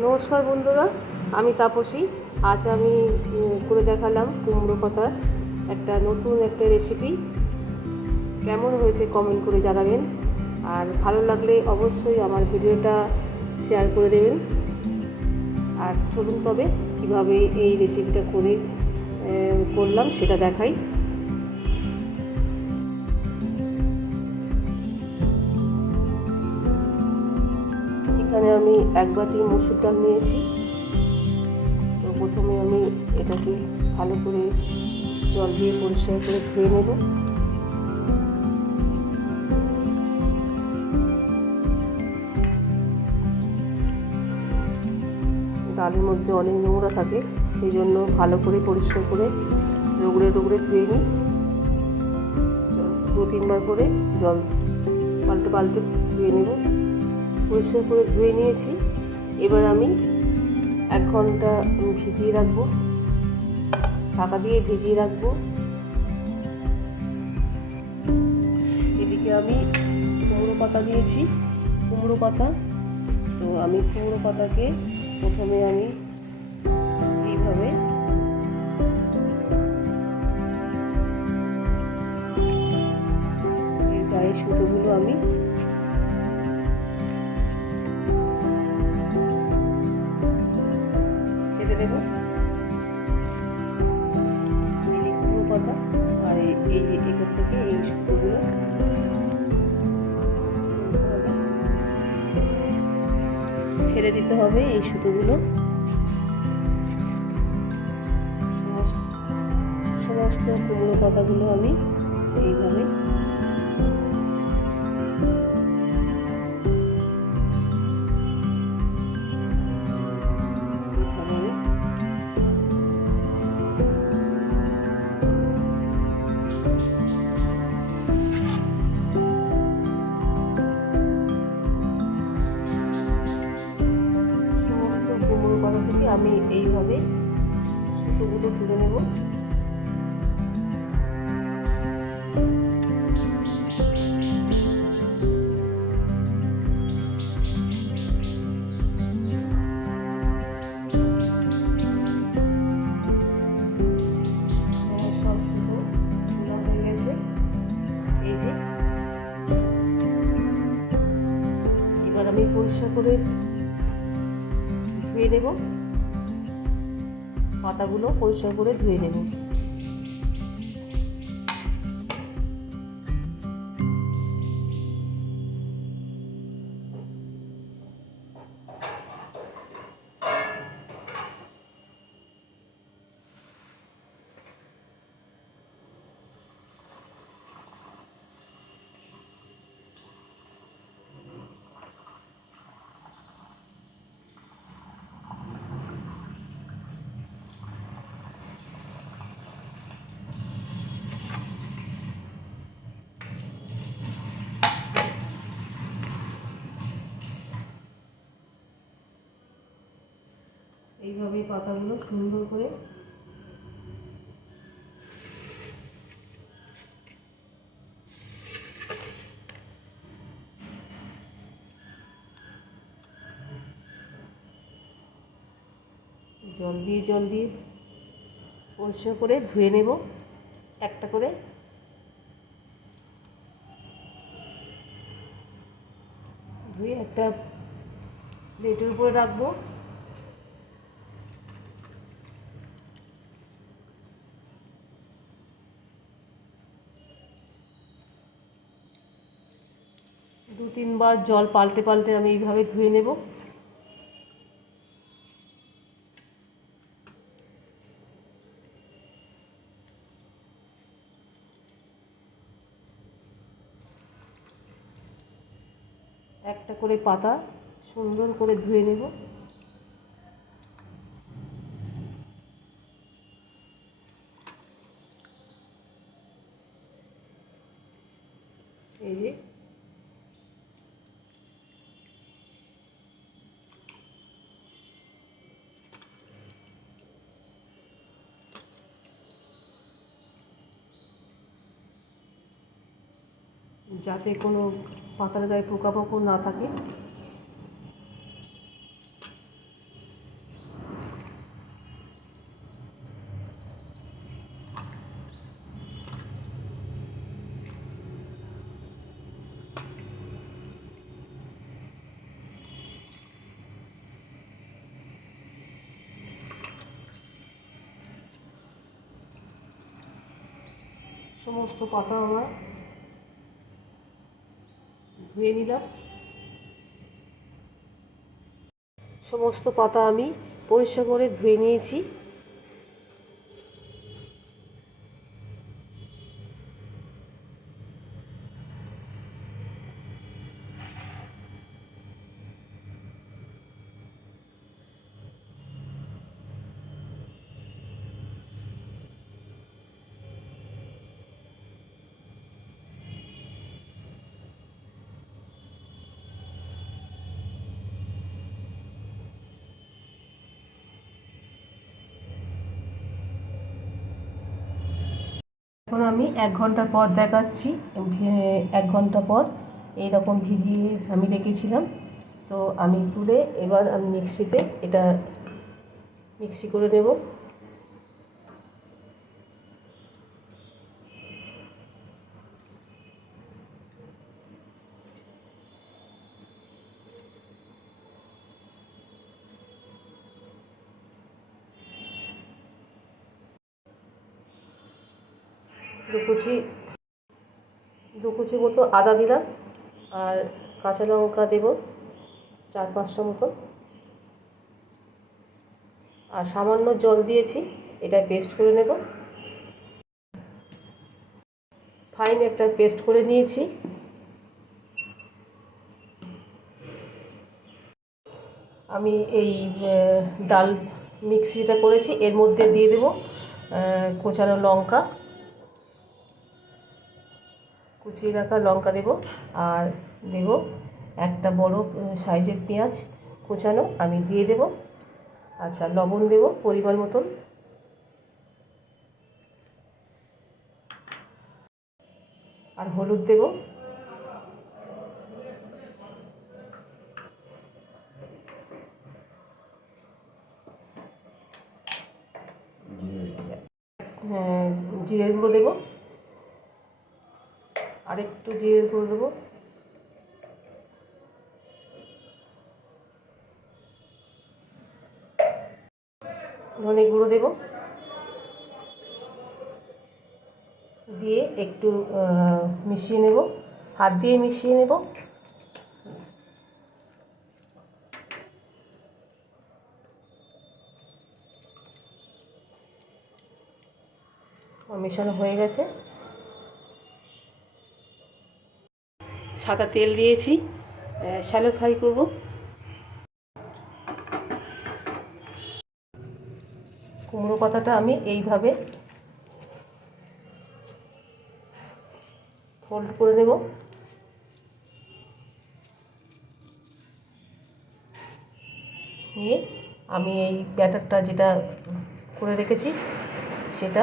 নমস্কার বন্ধুরা, আমি তাপসী। আজ আমি করে দেখালাম কুমড়ো পাতার একটা নতুন একটা রেসিপি কেমন হয়েছে কমেন্ট করে জানাবেন। আর ভালো লাগলে অবশ্যই আমার ভিডিওটা শেয়ার করে দেবেন। আর চলুন তবে কীভাবে এই রেসিপিটা করে করলাম সেটা দেখাই। এখানে আমি এক বাটি মসুর ডাল নিয়েছি। তো প্রথমে আমি এটাকে ভালো করে জল দিয়ে পরিষ্কার করে ধুয়ে নেব। ডালের মধ্যে অনেক নোংরা থাকে সেই জন্য ভালো করে পরিষ্কার করে রোগড়ে রোগড়ে ধুয়ে নিই। দু তিনবার করে জল পাল্টে পাল্টে ধুয়ে নেব। পরিষ্কার করে ধুয়ে নিয়েছি। এবার আমি এক ঘণ্টা ভিজিয়ে রাখব। ঢাকা দিয়ে ভিজিয়ে রাখব। এদিকে আমি কুমড়ো পাতা দিয়েছি, কুমড়ো পাতা। তো আমি কুমড়ো পাতাকে প্রথমে আমি এইভাবে গায়ে সুতোগুলো আমি ফেলে দিতে হবে এই সুতোগুলো। সমস্ত কুমড়ো পাতাগুলো আমি এইভাবে পরিষ্কার করে ধুয়ে নেব পাতাগুলো পরিষ্কার করে ধুয়ে নেব। এইভাবে পাতাগুলো সুন্দর করে জল দিয়ে জল দিয়ে পরিষ্কার করে ধুয়ে নেব, একটা করে। ধুয়ে একটা প্লেটের উপরে রাখব। দু তিনবার জল পাল্টে পাল্টে আমি এইভাবে ধুয়ে নেব। একটা করে পাতা সুন্দর করে ধুয়ে নেব। যাতে কোনো পাতার গায়ে পোকামাকড় না থাকে। সমস্ত পাতা আমার ধুয়ে নিলাম। সমস্ত পাতা আমি পরিষ্কার করে ধুয়ে নিয়েছি। এখন আমি এক ঘণ্টা পর দেখাচ্ছি। এক ঘণ্টা পর এইরকম ভিজিয়ে আমি রেখেছিলাম। তো আমি তুলে এবার আমি মিক্সিতে এটা মিক্সি করে নেব দু কুচি, দু কুচি মতো আদা দিলাম আর কাঁচা লঙ্কা দেবো চার পাঁচটা মতো। আর সামান্য জল দিয়েছি, এটা পেস্ট করে নেব। ফাইন একটা পেস্ট করে নিয়েছি। আমি এই ডাল মিক্সিটা করেছি, এর মধ্যে দিয়ে দেবো কোচানো লঙ্কা। কুচিয়ে রাখা লঙ্কা দেব আর দেব একটা বড় সাইজের পেঁয়াজ কোচানো আমি দিয়ে দেব। আচ্ছা লবণ দেব পরিমাণ মতন। আর হলুদ দেব। হ্যাঁ জিরের গুঁড়ো দেবো। আর একটু জিরের গুঁড়ো দেবো। ধনে গুঁড়ো দেবো। দিয়ে একটু মিশিয়ে নেব। হাত দিয়ে মিশিয়ে নেব। মেশানো হয়ে গেছে। সাদা তেল দিয়েছি শ্যালো ফ্রাই করব। কুমড়ো পাতাটা আমি এইভাবে ফোল্ড করে নেব। নিয়ে আমি এই ব্যাটারটা যেটা করে রেখেছি, সেটা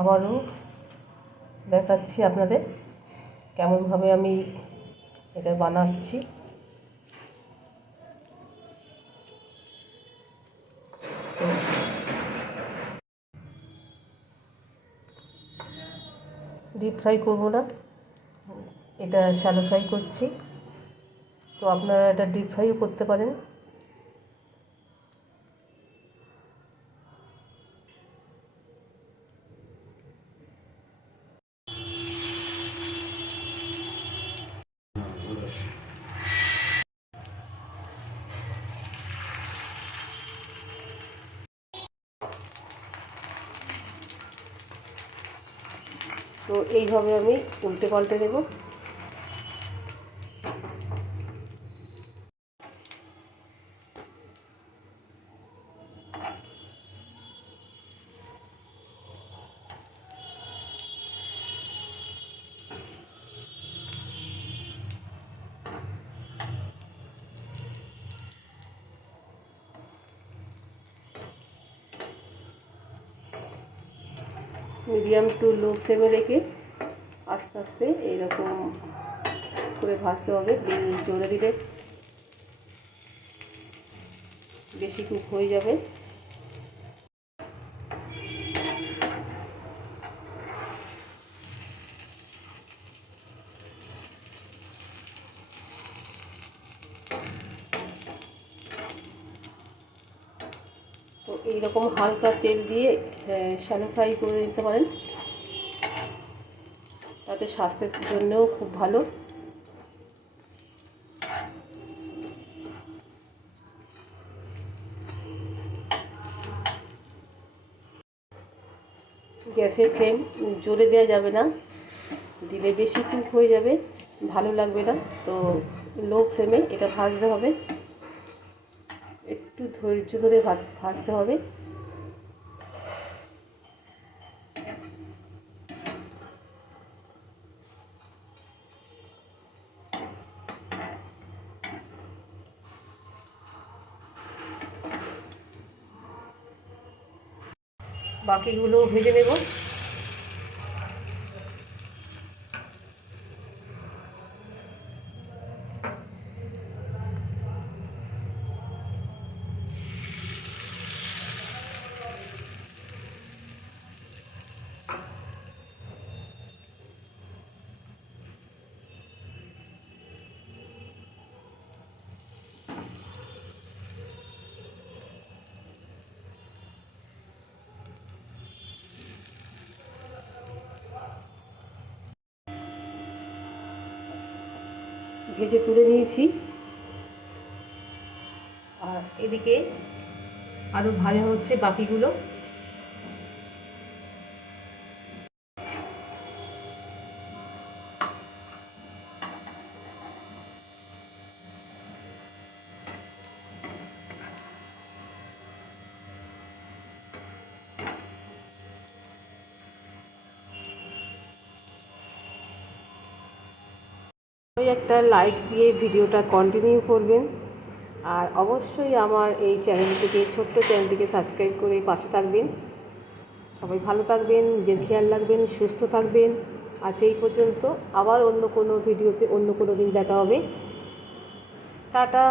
আবারও দেখাচ্ছি আপনাদের কেমনভাবে আমি এটা বানাচ্ছি। ডিপ ফ্রাই করব না। এটা শ্যালো ফ্রাই করছি। তো আপনারা এটা ডিপ ফ্রাইও করতে পারেন। তো এইভাবে আমি উল্টে পাল্টে দেবো। মিডিয়াম টু লো ফ্লেমে রেখে আস্তে আস্তে এইরকম করে ভাজতে হবে। জোরে দিলে বেশি কুক হয়ে যাবে। এইরকম হালকা তেল দিয়ে শ্যালো ফ্রাই করে নিতে পারেন। তাতে স্বাস্থ্যের জন্যও খুব ভালো। গ্যাসের ফ্লেম জোরে দেওয়া যাবে না। দিলে বেশি কুক হয়ে যাবে, ভালো লাগবে না। তো লো ফ্লেমে এটা ভাজতে হবে। ধৈর্য ধরে ভাজ- ভাজতে হবে। বাকিগুলো ভেজে নেব। ভেজে তুলে নিয়েছি। আর এদিকে আরও ভাজা হচ্ছে বাকিগুলো। ওই একটা লাইক দিয়ে ভিডিওটা কন্টিনিউ করবেন। আর অবশ্যই আমার এই চ্যানেলটিকে ছোট্ট চ্যানেলটিকে সাবস্ক্রাইব করে পাশে থাকবেন। সবাই ভালো থাকবেন, নিজের খেয়াল রাখবেন, সুস্থ থাকবেন। আজ এই পর্যন্ত আবার অন্য কোনো ভিডিওতে অন্য কোনো দিন দেখা হবে। টাটা।